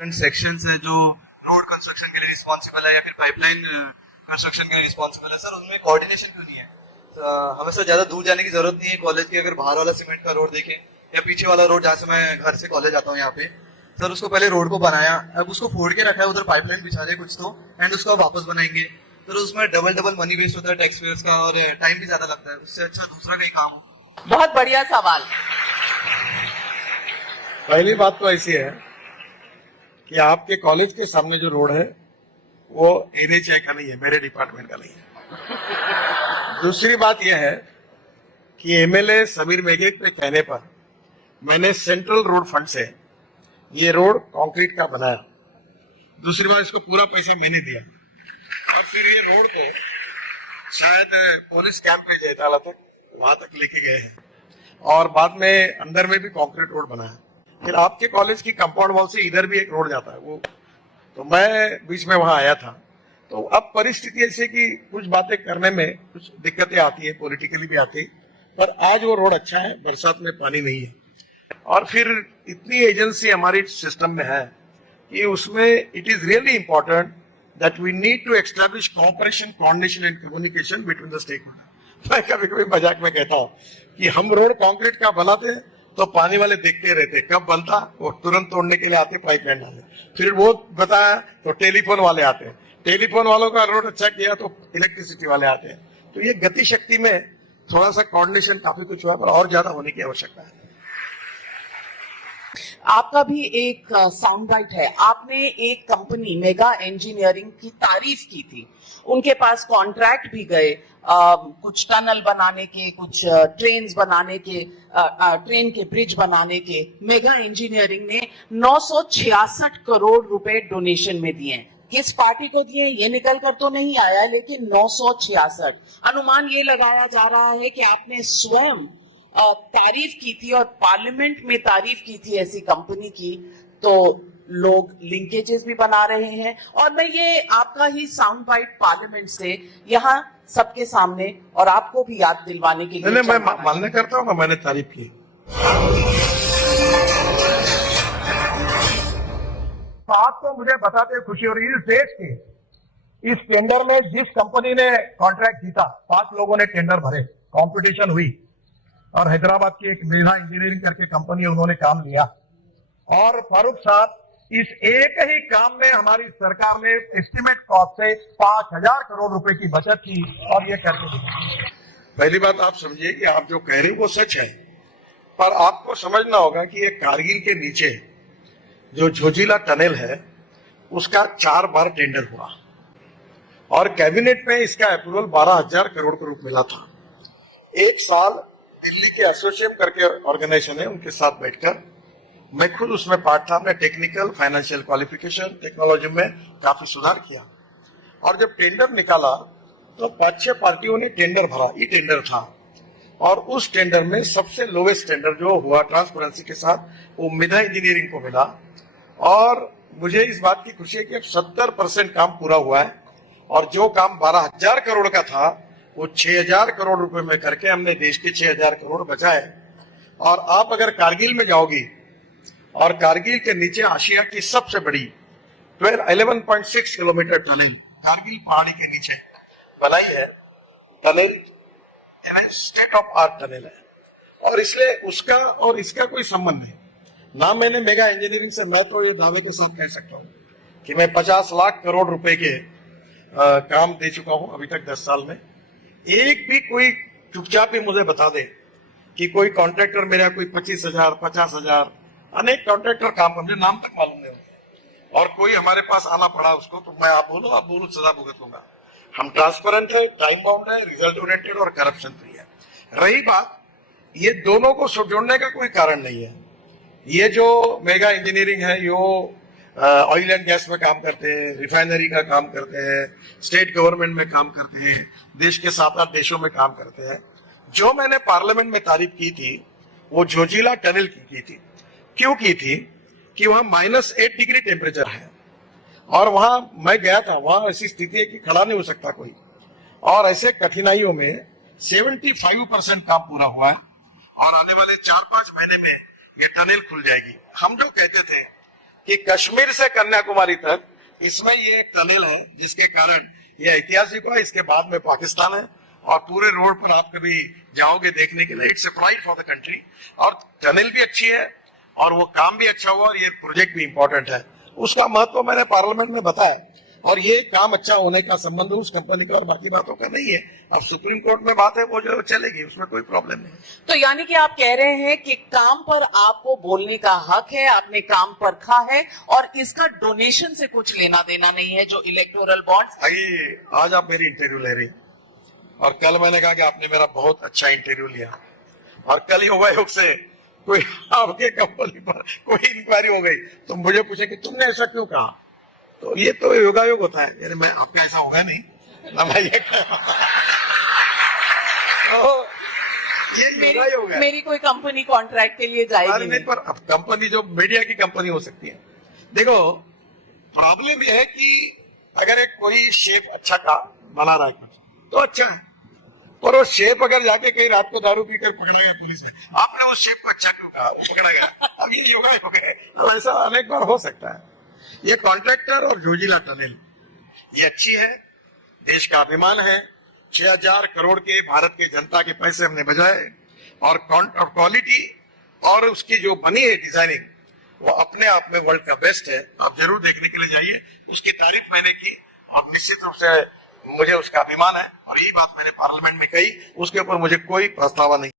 Sections है जो road construction के लिए रिस्पॉन्सिबल है या फिर पाइपलाइन कंस्ट्रक्शन के लिए रिस्पॉन्सिबल है, सर उनमें कोऑर्डिनेशन क्यों नहीं है? हमें सर ज्यादा दूर जाने की जरूरत नहीं है कॉलेज की। अगर बाहर वाला सीमेंट का रोड देखें या पीछे वाला रोड जहाँ से मैं घर से कॉलेज आता हूँ यहाँ पे, सर उसको पहले रोड को बनाया, अब उसको फोड़ के रखा है, उधर पाइपलाइन बिछा रहे कुछ तो, एंड उसको वापस बनाएंगे। सर उसमें डबल मनी वेस्ट होता है टैक्स पेयर्स का और टाइम भी ज्यादा लगता है। उससे अच्छा दूसरा कहीं काम हो। बहुत बढ़िया सवाल। पहली बात तो ऐसी है कि आपके कॉलेज के सामने जो रोड है वो NHAI का नहीं है, मेरे डिपार्टमेंट का नहीं है। दूसरी बात यह है कि MLA समीर मेघे के कहने पर मैंने सेंट्रल रोड फंड से ये रोड कंक्रीट का बनाया। दूसरी बात, इसको पूरा पैसा मैंने दिया और फिर ये रोड को शायद पुलिस कैंप पे जयताला तक वहां तक लेके गए हैं और बाद में अंदर में भी कंक्रीट रोड बनाया। फिर आपके कॉलेज की कंपाउंड वॉल से इधर भी एक रोड जाता है, वो तो मैं बीच में वहां आया था। तो अब परिस्थिति ऐसी कि कुछ बातें करने में कुछ दिक्कतें आती है, पॉलिटिकली भी आती है, पर आज वो रोड अच्छा है, बरसात में पानी नहीं है। और फिर इतनी एजेंसी हमारी सिस्टम में है कि उसमें it is really important that we need to establish cooperation, coordination and communication between the stakeholder. मैं कभी कभी मजाक में कहता हूँ कि हम रोड कंक्रीट का बनाते हैं तो पानी वाले देखते रहते, कब बनता वो तुरंत तोड़ने के लिए आते, पाइपलाइन डाले। फिर वो बताया तो टेलीफोन वाले आते हैं, टेलीफोन वालों का रोड अच्छा किया तो इलेक्ट्रिसिटी वाले आते हैं। तो ये गति शक्ति में थोड़ा सा कोऑर्डिनेशन काफी कुछ हुआ, पर और ज्यादा होने की आवश्यकता है। आपका भी एक साउंड बाइट है। आपने एक कंपनी मेगा इंजीनियरिंग की तारीफ की थी, उनके पास कॉन्ट्रैक्ट भी गए कुछ टनल बनाने के, कुछ ट्रेन्स बनाने के, ट्रेन के ब्रिज बनाने के। मेगा इंजीनियरिंग ने 966 करोड़ रुपए डोनेशन में दिए। किस पार्टी को दिए ये निकल कर तो नहीं आया, लेकिन 966। अनुमान ये लगाया जा रहा है कि आपने स्वयं तारीफ की थी और पार्लियामेंट में तारीफ की थी ऐसी कंपनी की, तो लोग लिंकेजेस भी बना रहे हैं। और मैं ये आपका ही साउंड बाइट पार्लियामेंट से यहाँ सबके सामने और आपको भी याद दिलवाने के लिए मैं मान्य करता हूँ, मैंने तारीफ की। बात तो मुझे बताते खुशी हो रही है। इस देश के इस टेंडर में जिस कंपनी ने कॉन्ट्रैक्ट जीता, 5 लोगों ने टेंडर भरे, कंपटीशन हुई और हैदराबाद की एक मेगा इंजीनियरिंग करके कंपनी, उन्होंने काम लिया। और फारूक साहब, इस एक ही काम में हमारी सरकार ने एस्टिमेट कॉस्ट से 5000 करोड़ रुपए की बचत की और ये करके दिखा। पहली बात आप समझिए कि आप जो कह रहे हो वो सच है, पर आपको समझना होगा कि ये कारगिल के नीचे जो झोजिला टनल है उसका 4 बार टेंडर हुआ और कैबिनेट में इसका अप्रूवल 12,000 करोड़ का रूप मिला था। एक साल दिल्ली के एसोसिएट करके ऑर्गेनाइजेशन है, उनके साथ बैठकर मैं खुद उसमें पार्ट था। हमने टेक्निकल, फाइनेंशियल क्वालिफिकेशन, टेक्नोलॉजी में काफी सुधार किया। और जब टेंडर निकाला तो 5-6 पार्टियों ने टेंडर भरा, ये टेंडर था। और उस टेंडर में सबसे लोवेस्ट टेंडर जो हुआ ट्रांसपेरेंसी के साथ, वो मेगा इंजीनियरिंग को मिला। और मुझे इस बात की खुशी है कि अब 70% काम पूरा हुआ है और जो काम 12,000 करोड़ का था वो 6,000 करोड़ रुपए में करके हमने देश के 6,000 करोड़ बचाए। और आप अगर कारगिल में जाओगी और कारगिल के नीचे आशिया की सबसे बड़ी 11.6 किलोमीटर टनल कारगिल पहाड़ी के नीचे बनाई है। Tunnel state of art tunnel है और इसलिए उसका और इसका कोई संबंध नहीं। ना मैंने मेगा इंजीनियरिंग से, मैं तो ये दावे के साथ कह सकता हूँ कि मैं 50 लाख करोड़ रुपए के काम दे चुका हूं अभी तक 10 साल में। एक भी कोई चुपचाप ही मुझे बता दे कि कोई कॉन्ट्रैक्टर मेरा कोई 25,000, 50,000, अनेक कॉन्ट्रैक्टर काम, मुझे नाम तक मालूम नहीं होता। और कोई हमारे पास आना पड़ा उसको तो मैं आप बोलो सजा भुगतूंगा। हम ट्रांसपेरेंट है, टाइम बाउंड है, रिजल्ट ओरिएंटेड और करप्शन फ्री है। रही बात, ये दोनों को जोड़ने का कोई कारण नहीं है। ये जो मेगा इंजीनियरिंग है, यो ऑयल एंड गैस में काम करते हैं, रिफाइनरी का काम करते हैं, स्टेट गवर्नमेंट में काम करते हैं, देश के 7-8 देशों में काम करते हैं। जो मैंने पार्लियामेंट में तारीफ की थी वो झोजिला टनल की थी। क्यों की थी? कि वहां -8 डिग्री टेम्परेचर है और वहां मैं गया था, वहां ऐसी स्थिति है कि खड़ा नहीं हो सकता कोई। और ऐसे कठिनाइयों में 75% काम पूरा हुआ है और आने वाले 4-5 महीने में ये टनल खुल जाएगी। हम जो कहते थे कि कश्मीर से कन्याकुमारी तक इसमें ये एक टनल है जिसके कारण ये ऐतिहासिक हुआ। इसके बाद में पाकिस्तान है और पूरे रोड पर आप कभी जाओगे देखने के लिए, it's a pride for the country. और टनल भी अच्छी है और वो काम भी अच्छा हुआ और ये प्रोजेक्ट भी इंपॉर्टेंट है। उसका महत्व मैंने पार्लियामेंट में बताया और ये काम अच्छा होने का संबंध उस कंपनी का और बाकी बातों का नहीं है। अब सुप्रीम कोर्ट में बात है, वो जो चलेगी, उसमें कोई प्रॉब्लम नहीं। तो यानी कि आप कह रहे हैं कि काम पर आपको बोलने का हक है, आपने काम परखा है और इसका डोनेशन से कुछ लेना देना नहीं है जो इलेक्टोरल बॉन्ड्स। आइए, आज आप मेरी इंटरव्यू ले रही और कल मैंने कहा कि आपने मेरा बहुत अच्छा इंटरव्यू लिया और कल योगायोग से कोई आपके कंपनी पर कोई इंक्वायरी हो गई तो मुझे पूछे कि तुमने ऐसा क्यों कहा। तो ये तो योगायोग होता है, यानी मैं आपका ऐसा होगा नहीं ना, मैं ये योगायोग है। मेरी कोई कंपनी कॉन्ट्रैक्ट के लिए जाएगी नहीं, पर अब कंपनी जो मीडिया की कंपनी हो सकती है। देखो प्रॉब्लम यह है कि अगर एक कोई शेफ अच्छा का बना रहा है तो अच्छा है, पर वो शेफ अगर जाके कहीं रात को दारू पीकर पकड़ा गया पुलिस ने, आपने उस शेफ को अच्छा क्यों कहा, वो पकड़ा गया। अब ये योगायोग है, तो ऐसा अनेक बार हो सकता है। ये कॉन्ट्रैक्टर और जोजिला टनल ये अच्छी है, देश का अभिमान है। 6000 करोड़ के भारत के जनता के पैसे हमने बचाए और क्वालिटी और उसकी जो बनी है डिजाइनिंग वो अपने आप में वर्ल्ड का बेस्ट है। आप जरूर देखने के लिए जाइए, उसकी तारीफ मैंने की और निश्चित रूप से मुझे उसका अभिमान है और यही बात मैंने पार्लियामेंट में कही, उसके ऊपर मुझे कोई पछतावा नहीं।